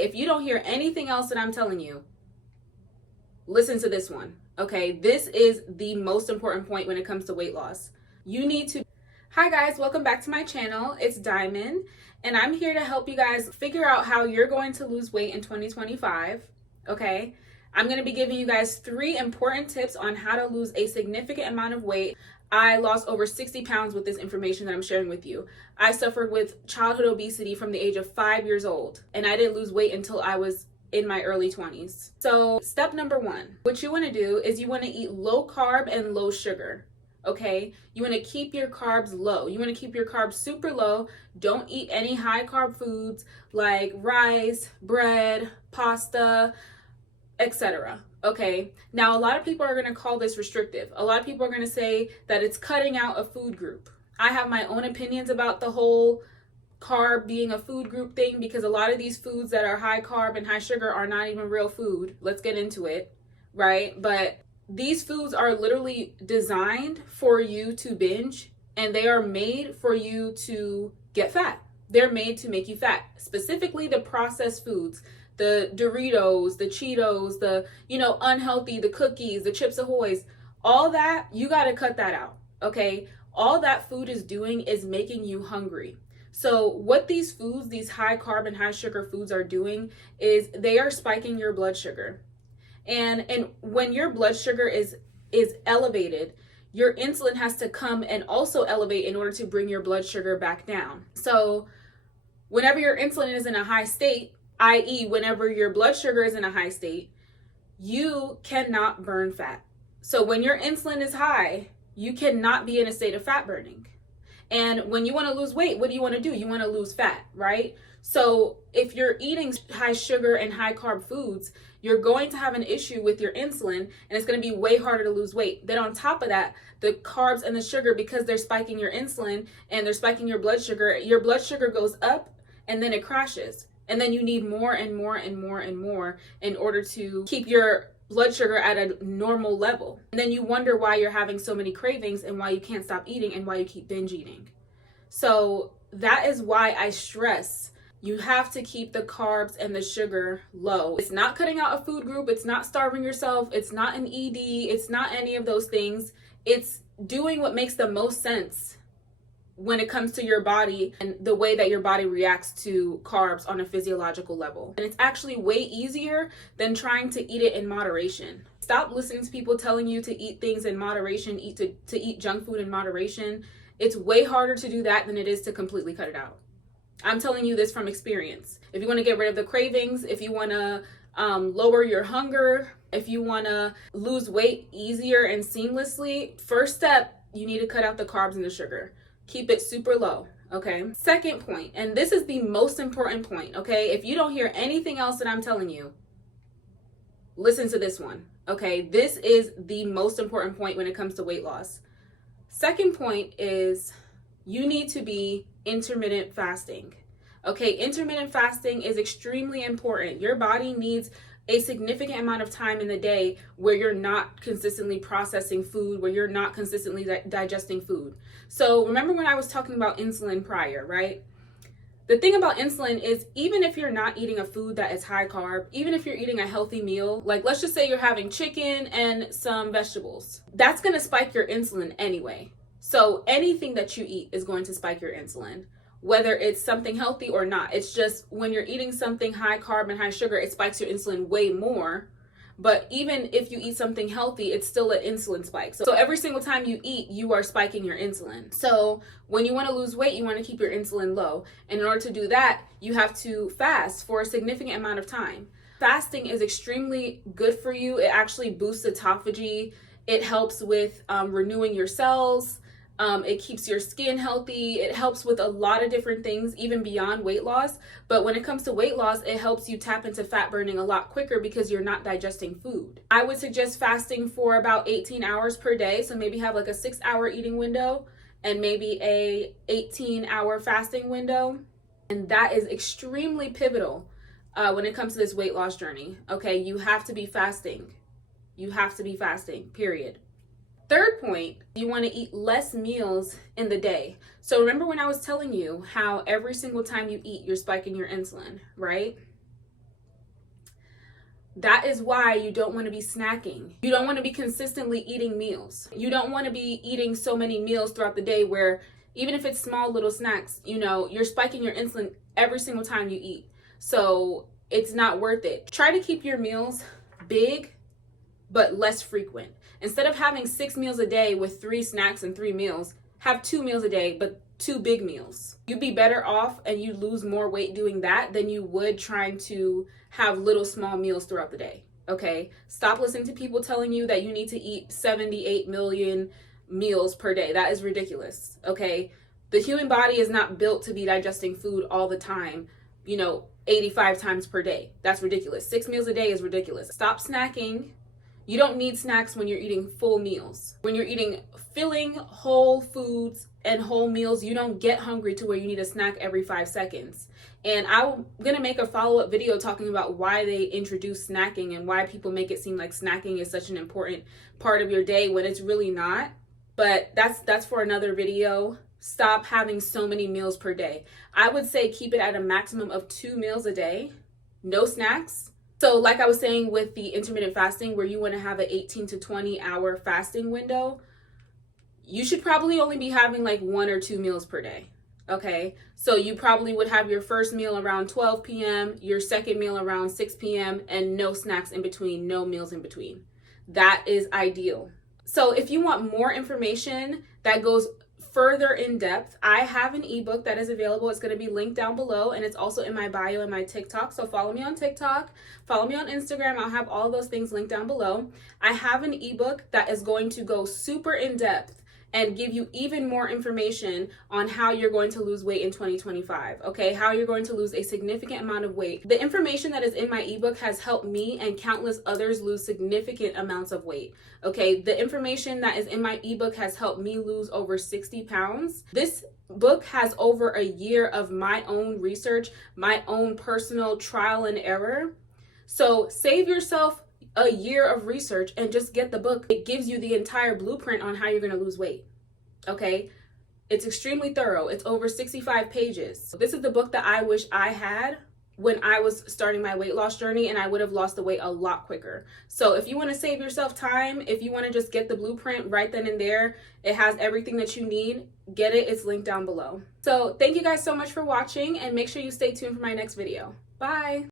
If you don't hear anything else that I'm telling you, listen to this one. Okay, this is the most important point when it comes to weight loss. You need to. Hi guys, welcome back to my channel. It's Diamond, and I'm here to help you guys figure out how you're going to lose weight in 2025. Okay, I'm going to be giving you guys 3 important tips on how to lose a significant amount of weight. I lost over 60 pounds with this information that I'm sharing with you. I suffered with childhood obesity from the age of 5 years old, and I didn't lose weight until I was in my early 20s. So step number 1, what you want to do is you want to eat low carb and low sugar. Okay, you want to keep your carbs low. You want to keep your carbs super low. Don't eat any high carb foods like rice, bread, pasta, etc. Okay, now a lot of people are going to call this restrictive. A lot of people are going to say that it's cutting out a food group. I have my own opinions about the whole carb being a food group thing, because a lot of these foods that are high carb and high sugar are not even real food. Let's get into it, right? But these foods are literally designed for you to binge, and they are made for you to get fat. They're made to make you fat, specifically the processed foods, the Doritos, the Cheetos, the, unhealthy, the cookies, the Chips Ahoy's, all that, you got to cut that out, okay? All that food is doing is making you hungry. So what these foods, these high carb and high sugar foods are doing is they are spiking your blood sugar. And when your blood sugar is elevated, your insulin has to come and also elevate in order to bring your blood sugar back down. So whenever your insulin is in a high state, i.e. whenever your blood sugar is in a high state, you cannot burn fat. So when your insulin is high, you cannot be in a state of fat burning. And when you want to lose weight, what do you want to do? You want to lose fat, right? So if you're eating high sugar and high carb foods, you're going to have an issue with your insulin, and it's going to be way harder to lose weight. Then on top of that, the carbs and the sugar, because they're spiking your insulin and they're spiking your blood sugar goes up and then it crashes. And then you need more and more and more and more in order to keep your blood sugar at a normal level. And then you wonder why you're having so many cravings and why you can't stop eating and why you keep binge eating. So that is why I stress you have to keep the carbs and the sugar low. It's not cutting out a food group. It's not starving yourself. It's not an ED. It's not any of those things. It's doing what makes the most sense when it comes to your body and the way that your body reacts to carbs on a physiological level. And it's actually way easier than trying to eat it in moderation. Stop listening to people telling you to eat things in moderation, to eat junk food in moderation. It's way harder to do that than it is to completely cut it out. I'm telling you this from experience. If you want to get rid of the cravings, if you want to lower your hunger, if you want to lose weight easier and seamlessly, first step, you need to cut out the carbs and the sugar. Keep it super low, okay? Second point, and this is the most important point, okay? If you don't hear anything else that I'm telling you, listen to this one, okay? This is the most important point when it comes to weight loss. Second point is you need to be intermittent fasting, okay? Intermittent fasting is extremely important. Your body needs a significant amount of time in the day where you're not consistently processing food, where you're not consistently digesting food. So remember when I was talking about insulin prior, right? The thing about insulin is, even if you're not eating a food that is high carb, even if you're eating a healthy meal, like let's just say you're having chicken and some vegetables, that's going to spike your insulin anyway. So anything that you eat is going to spike your insulin, whether it's something healthy or not. It's just when you're eating something high carb and high sugar, it spikes your insulin way more. But even if you eat something healthy, it's still an insulin spike. So every single time you eat, you are spiking your insulin. So when you want to lose weight, you want to keep your insulin low. And in order to do that, you have to fast for a significant amount of time. Fasting is extremely good for you. It actually boosts autophagy. It helps with renewing your cells. It keeps your skin healthy. It helps with a lot of different things, even beyond weight loss. But when it comes to weight loss, it helps you tap into fat burning a lot quicker because you're not digesting food. I would suggest fasting for about 18 hours per day. So maybe have like a 6-hour eating window and maybe a 18-hour fasting window. And that is extremely pivotal when it comes to this weight loss journey. Okay, you have to be fasting. You have to be fasting, period. Third point, you want to eat less meals in the day. So remember when I was telling you how every single time you eat, you're spiking your insulin, right? That is why you don't want to be snacking. You don't want to be consistently eating meals. You don't want to be eating so many meals throughout the day where even if it's small little snacks, you know, you're spiking your insulin every single time you eat. So it's not worth it. Try to keep your meals big, but less frequent. Instead of having 6 meals a day with 3 snacks and 3 meals, have 2 meals a day, but 2 big meals. You'd be better off and you lose more weight doing that than you would trying to have little small meals throughout the day. Okay? Stop listening to people telling you that you need to eat 78 million meals per day. That is ridiculous. Okay? The human body is not built to be digesting food all the time, 85 times per day. That's ridiculous. 6 meals a day is ridiculous. Stop snacking. You don't need snacks when you're eating full meals. When you're eating filling whole foods and whole meals, you don't get hungry to where you need a snack every 5 seconds. And I'm going to make a follow-up video talking about why they introduce snacking and why people make it seem like snacking is such an important part of your day when it's really not. But that's for another video. Stop having so many meals per day. I would say keep it at a maximum of 2 meals a day. No snacks. So like I was saying with the intermittent fasting, where you want to have an 18 to 20 hour fasting window, you should probably only be having like 1 or 2 meals per day. Okay, so you probably would have your first meal around 12 p.m., your second meal around 6 p.m., and no snacks in between, no meals in between. That is ideal. So if you want more information that goes further in depth, I have an ebook that is available. It's going to be linked down below, and it's also in my bio and my TikTok. So follow me on TikTok, follow me on Instagram. I'll have all those things linked down below. I have an ebook that is going to go super in depth and give you even more information on how you're going to lose weight in 2025, okay? How you're going to lose a significant amount of weight. The information that is in my ebook has helped me and countless others lose significant amounts of weight, okay? The information that is in my ebook has helped me lose over 60 pounds. This book has over a year of my own research, my own personal trial and error. So save yourself a year of research and just get the book. It gives you the entire blueprint on how you're going to lose weight. Okay? It's extremely thorough. It's over 65 pages. This is the book that I wish I had when I was starting my weight loss journey, and I would have lost the weight a lot quicker. So if you want to save yourself time, if you want to just get the blueprint right then and there, it has everything that you need. Get it. It's linked down below. So thank you guys so much for watching, and make sure you stay tuned for my next video. Bye.